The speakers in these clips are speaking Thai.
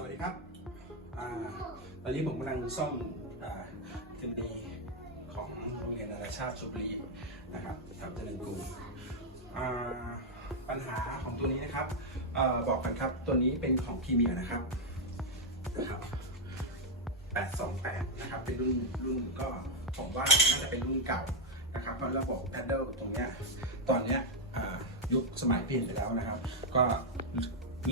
สวัสดีครับอตอนนี้ผมกำลังซ่อมทีมดีของโรงเรียนนานาชาติชลบุรีนะครับแถวเจริญกรุงปัญหาของตัวนี้นะครับอบอกกันครับตัวนี้เป็นของพรีเมียร์นะครับนะครับ828นะครับเป็นรุ่นรุ่นก็ผมว่าน่าจะเป็นรุ่นเก่านะครับเพราะระบบแพดเดิลตรงเนี้ยตอนเนี้ยยุคสมัยเปลี่ยนไปแล้วนะครับ ก็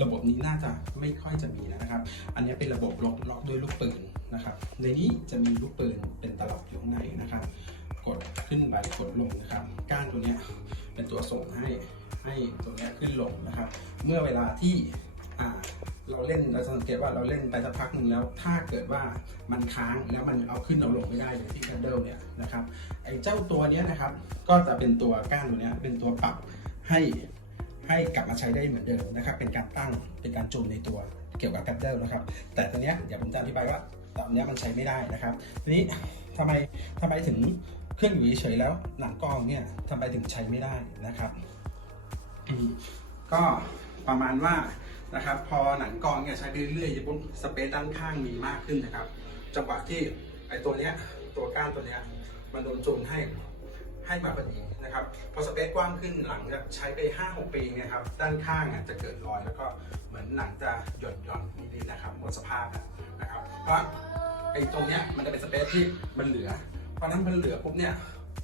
ระบบนี้น่าจะไม่ค่อยจะมีแล้วนะครับ อันนี้เป็นระบบล็อกล็อกด้วยลูกปืนนะครับ ในนี้จะมีลูกปืนเป็นตลับอยู่ข้างในนะครับ กดขึ้นไปกดลงนะครับ ก้านตัวนี้เป็นตัวส่งให้ให้ตัวนี้ขึ้นลงนะครับ เมื่อเวลาที่เราเล่นเราสังเกตว่าเราเล่นไปสักพักหนึ่งแล้ว ถ้าเกิดว่ามันค้างแล้วมันเอาขึ้นเอาลงไม่ได้เลยที่แคนเดิลเนี่ยนะครับไอ้เจ้าตัวนี้นะครับ ก็จะเป็นตัวก้านตัวนี้เป็นตัวปรับให้ ให้กลับมาใช้ได้เหมือนเดิมนะครับ เป็นการตั้งเป็นการจูนในตัวเกี่ยวกับแพดเดิลนะครับ แต่ตัวเนี้ยเดี๋ยวผมจะอธิบายว่าตอนเนี้ยมันใช้ไม่ได้นะครับ ทีนี้ทำไมทำไมถึงเครื่องอยู่เฉยๆแล้วหนังกล้องเนี่ยทำไมถึงใช้ไม่ได้นะครับ ก็ประมาณว่านะครับพอหนังกล้องเนี่ยใช้ไปเรื่อยๆปุ๊บสเปซด้านข้างมีมากขึ้นนะครับ จังหวะที่ไอ้ตัวเนี้ยตัวก้านตัวเนี้ยมันโดนจูนให้ ให้มาพอดีนะครับพอสเปซกว้างขึ้นหลังจากใช้ไป 5-6 ปีเนี่ยครับด้านข้างจะเกิดรอยแล้วก็เหมือนหนังจะหย่อนหย่อนนิดๆนะครับหมดสภาพนะครับเพราะไอ้ตรงเนี้ยมันจะเป็นสเปซที่มันเหลือเพราะนั้นมันเหลือปุ๊บเนี่ย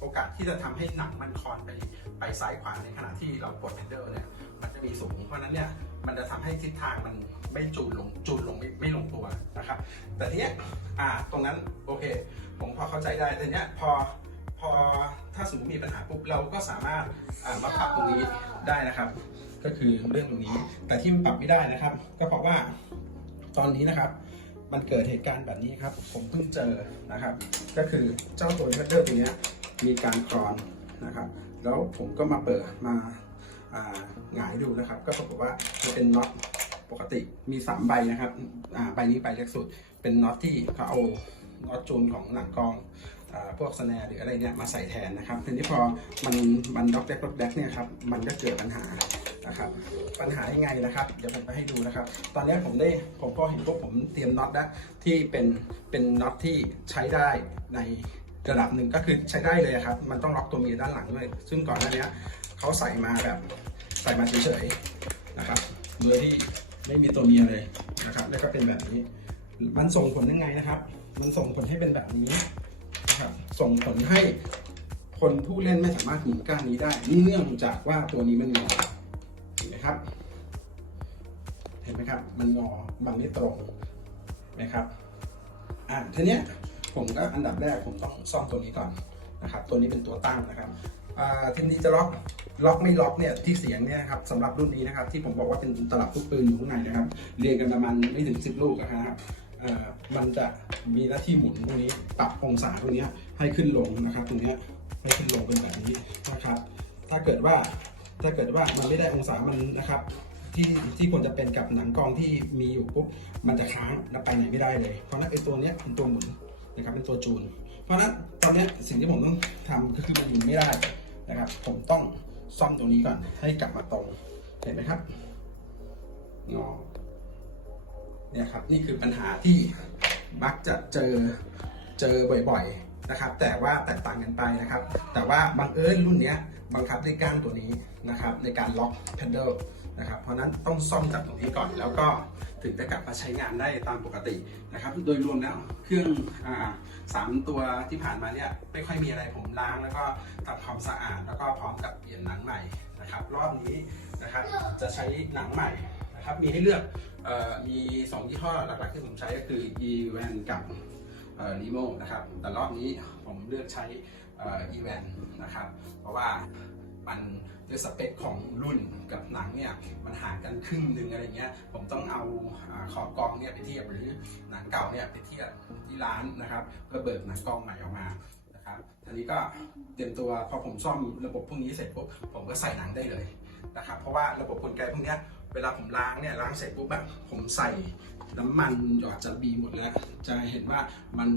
โอกาสที่จะทำให้หนังมันคลอนไปไปซ้ายขวาในขณะที่เรากดแฮนเดิลเนี่ยมันจะมีสูงเพราะนั้นเนี่ยมันจะทำให้ทิศทางมันไม่จูนลงจูนลงไม่ไม่ลงตัวนะครับแต่ทีเนี้ยอ่าตรงนั้นโอเค ผมพอเข้าใจได้แต่เนี้ยพอ อถ้าสมมติมีปัญหาปุ๊บเราก็สามารถมาปรับตรงนี้ได้นะครับ ก็คือเรื่องตรงนี้ แต่ที่มันปรับไม่ได้นะครับ ก็เพราะว่าตอนนี้นะครับ มันเกิดเหตุการณ์แบบนี้ครับ ผมเพิ่งเจอนะครับ ก็คือเจ้าตัวพัดเดอร์ตัวนี้มีการคลอนนะครับ แล้วผมก็มาเปิดมาหงายดูนะครับ ก็ปรากฏว่ามันเป็นน็อตปกติมี 3 ใบนะครับใบนี้ใบเล็กสุด เป็นน็อตที่เขาเอาน็อตจูนของหนังกอง พวกสแนร์หรืออะไรเนี่ยมาใส่แทนนะครับทีนี้พอมันมันด็อกแดกด็อกแดกเนี่ยครับมันก็เกิดปัญหานะครับปัญหายังไงนะครับ เดี๋ยวผมไปให้ดูนะครับ ตอนนี้ผมได้ผมก็เห็นพวกผมเตรียมน็อตแล้วที่เป็นเป็นน็อตที่ใช้ได้ในระดับหนึ่งก็คือใช้ได้เลยครับ มันต้องล็อกตัวเมียด้านหลังด้วย ซึ่งก่อนหน้านี้เขาใส่มาแบบใส่มาเฉยๆนะครับโดยที่ไม่มีตัวเมียเลยนะครับ แล้วก็เป็นแบบนี้ มันส่งผลยังไงนะครับ มันส่งผลให้เป็นแบบนี้ นะครับส่งผลให้คนผู้เล่นไม่สามารถหมุนก้านนี้ได้เนื่องจากว่าตัวนี้มันงอเห็นไหมครับ เห็นไหมครับ มันงอมันไม่ตรงนะครับอ่าทีเนี้ยผมก็อันดับแรกผมต้องซ่อมตัวนี้ก่อนนะครับ ตัวนี้เป็นตัวตั้งนะครับอ่าทีนี้จะล็อกล็อกไม่ล็อกเนี่ยที่เสียงเนี่ยครับสำหรับรุ่นนี้นะครับ ที่ผมบอกว่าเป็นตลับลูกปืนอยู่ข้างในนะครับ เรียงกันประมาณไม่ถึง10ลูกนะครับ มันจะมีหน้าที่หมุนตรงนี้ปรับองศาตรงนี้ให้ขึ้นลงนะครับตรงนี้ให้ขึ้นลงเป็นแบบนี้นะครับ ถ้าเกิดว่าถ้าเกิดว่ามันไม่ได้องศามันนะครับ ที่ที่ควรจะเป็นกับหนังกองที่มีอยู่ปุ๊บมันจะค้างแล้วไปไหนไม่ได้เลย เพราะนั้นไอ้ตัวเนี้ยเป็นตัวหมุนนะครับเป็นตัวจูน เพราะนั้นตอนนี้สิ่งที่ผมต้องทำก็คือมันหมุนไม่ได้นะครับ ผมต้องซ่อมตรงนี้ก่อนให้กลับมาตรงเห็นไหมครับงอ เนี่ยครับนี่คือปัญหาที่มักจะเจอเจอบ่อยๆนะครับ แต่ว่าแตกต่างกันไปนะครับ แต่ว่าบังเอิญรุ่นนี้บังคับด้วยก้านตัวนี้นะครับในการล็อกแพดเดิลนะครับเพราะนั้นต้องซ่อมจากตรงนี้ก่อนแล้วก็ถึงจะกลับมาใช้งานได้ตามปกตินะครับ โดยรวมแล้วเครื่องอสามตัวที่ผ่านมาเนี่ยไม่ค่อยมีอะไรผมล้างแล้วก็ทำความสะอาด แล้วก็พร้อมกับเปลี่ยนหนังใหม่นะครับ รอบนี้นะครับจะใช้หนังใหม่ ครับมีให้เลือกออมีสองยี่ห้อหลักๆที่ผมใช้ก็คือ e v a n กับเอ่อ Nemo นะครับแต่รอบนี้ผมเลือกใช้อ่อ e v a n นะครับ เพราะว่ามันด้วยสเปคของรุ่นกับหนังเนี่ยมันห่างกันครึ่งหนึ่งอะไรเงี้ย ผมต้องเอาอขอบกองเนี่ยไปเทียบหรือหนังเก่าเนี่ยไปเทียบที่ร้านนะครับเพื่อเบิกหนังกล้องใหม่ออกมา นะครับทีนี้ก็เตรียมตัวพอผมซ่อมระบบพวกนี้เสร็จปุ๊บผมก็ใส่หนังได้เลยนะครับ เพราะว่าระบบกลไกพวกนี้เวลาผมล้างเนี่ยล้างเสร็จปุ๊บแบบผมใส่น้ำมันหยอดจะบีหมดแล้ว จะเห็นว่ามัน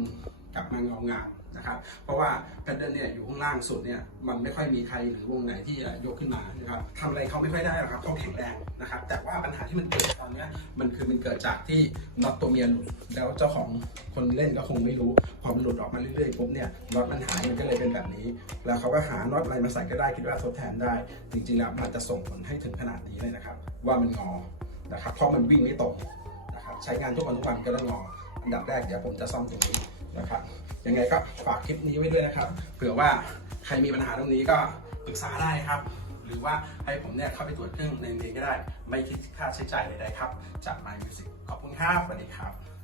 กลับมาเงาเงา นะครับ เพราะว่าแพดเดิลเนี่ยอยู่ข้างล่างสุดเนี่ยมันไม่ค่อยมีใครหรือวงไหนที่จะยกขึ้นมานะครับทำอะไรเขาไม่ค่อยได้หรอกครับเขาแข็งแรงนะครับ แต่ว่าปัญหาที่มันเกิดตอนนี้มันคือมันเกิดจากที่น็อตตัวเมียหลุดแล้วเจ้าของคนเล่นก็คงไม่รู้พอมันหลุดออกมาเรื่อยๆปุ๊บเนี่ยน็อตมันหายมันก็เลยเป็นแบบนี้ แล้วเขาก็หาน็อตอะไรมาใส่ก็ได้คิดว่าทดแทนได้ จริงๆแล้วมันจะส่งผลให้ถึงขนาดนี้เลยนะครับ ว่ามันงอนะครับเพราะมันวิ่งไม่ตรงนะครับใช้งานทุกวันทุกวันก็ต้องงออันดับแรกเดี๋ยวผมจะซ่อมตรงนี้ นะครับยังไงก็ฝากคลิปนี้ไว้ด้วยนะครับ เผื่อว่าใครมีปัญหาตรงนี้ก็ปรึกษาได้ครับ หรือว่าให้ผมเนี่ยเข้าไปตรวจเครื่องในเองก็ได้ ไม่คิดค่าใช้จ่ายใดๆครับ จาก My Music ขอบคุณครับสวัสดีครับ